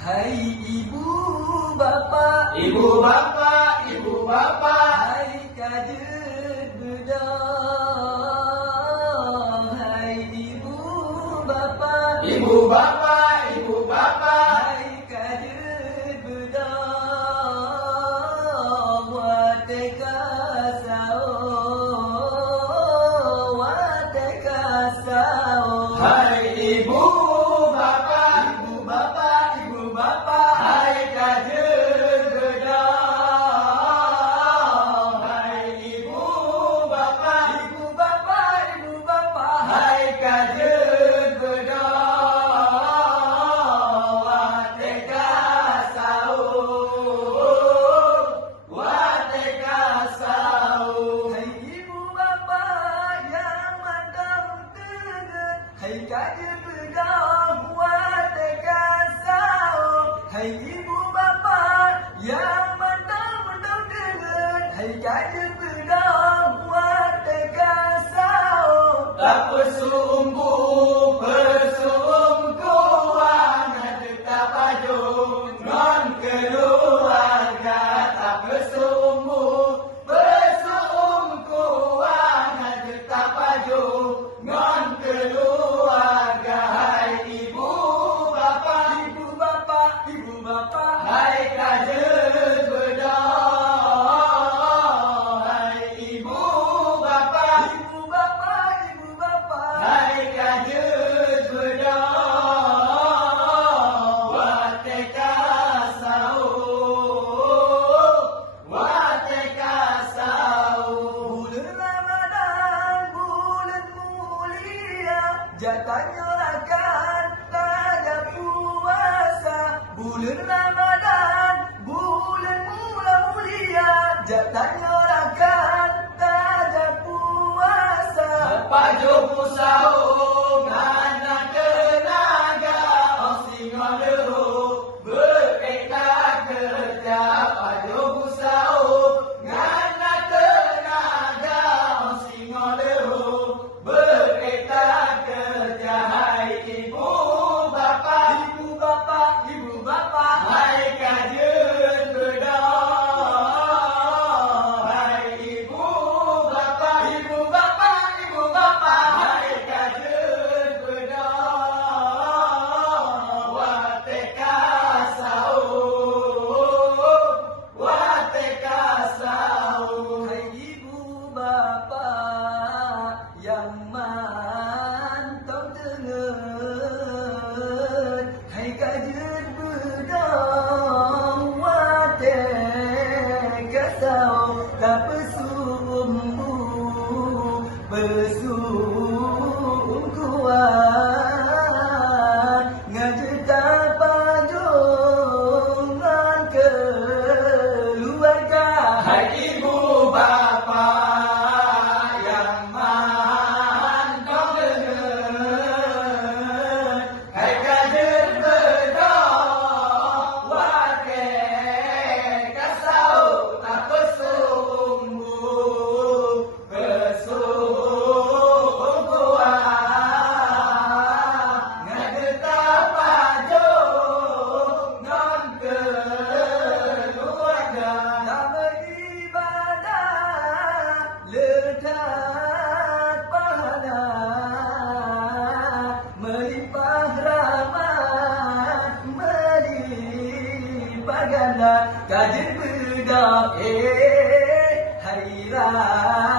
Hai ibu bapa, Ibu bapa, ibu bapa, hai kajet bedang. Hai ibu bapa, ibu bapa, ibu bapa, hai kajet bedang. Wateka sao, wateka sao. hai ibu bapa, ibu bapa, ibu bapa, hai kajet bedang. Hai ibu bapa, ibu bapa, ibu bapa, hai kajet bedang. Wateka sao, wateka sao. hai ibu bapa yang matang tegat, hai kajet bedang wateka sao. Hai ibu bapa yang matang tegat, hai kajet bedang wateka sao. Tak bersumbu bersungguhan tetap baju non keluarga. Tak bersumbu bersungguhan tetap baju non keluarga. Hai ibu bapa, Ibu bapa, ibu bapa, hai kajet bedang. Hai ibu bapa, ibu bapa, ibu bapa, hai kajet bedang. Wateka sao, wateka sao. bulan Ramadan, bulan mulia, jatahnya akan tada puasa. Bulan Ramadan, bulan mulia, jatahnya akan tada puasa. Pajo pusau ngana tenaga, osingon deru bereka kerja. Pajo pusau ngana tenaga, osingon deru bereka kerja. Hai ibu bapa, Ibu bapa, ibu bapa, hai kajet bedang. Hai ibu bapa, ibu bapa, ibu bapa, hai kajet bedang. Wateka sao, wateka sao. hai ibu bapa yang mantap tengen, hai kajet bedang wate kasau. Tak bersumbu bersungguhan, ngajeta pajongan keluarga. Hai ibu bapa yang mantap dengan, hai kajet bedang wateka sao. Tak bersumbu bersungguhan, ngajeta pajongan keluarga. Tak beribadah letak pahala, melimpah rahmat, melimpah ganda. Kajet bedak hari raya